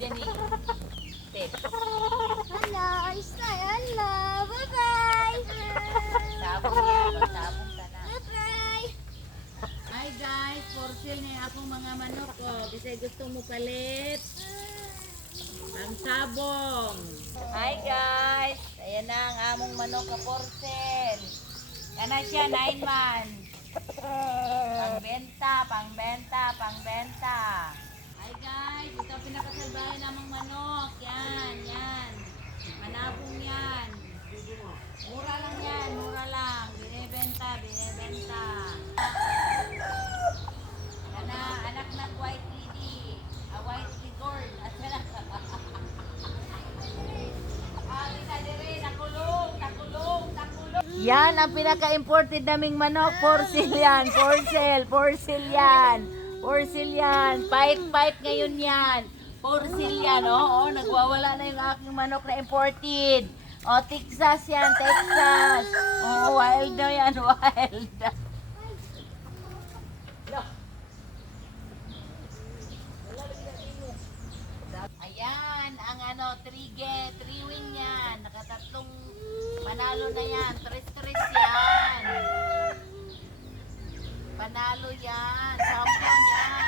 Jenny. Tip. Hello, stay. Hello. Bye-bye. Sabong yan. Sabong ka na. Bye-bye. Hi guys, for sale na akong mga manok ko. Kasi gusto mo palit. Ang sabong. Hi guys. Ayan na ang among manok ka for sale. Yan na siya, 9 months. Pangbenta, pangbenta, pangbenta. Hi guys, ito ang pinakasalbahe namang manok. Yan, yan. Manabong yan. Mura lang yan, mura lang. Binibenta, binibenta. Yan na, anak ng white lady. White ligord. At yan na. Nakulong, nakulong, nakulong. Yan ang pinaka-imported naming manok. For sale yan, for sale, for sale yan. For sale yan. Pipe ngayon yan. For sale yan, oh. Nagwawala na yung aking manok na imported. Oh, Texas yan, Texas. Oh, wild na yan, wild. Ayan, ang three-wing yan. Nakatatlong panalo na yan. Tres-tres yan. Panalo yan. Champion yan.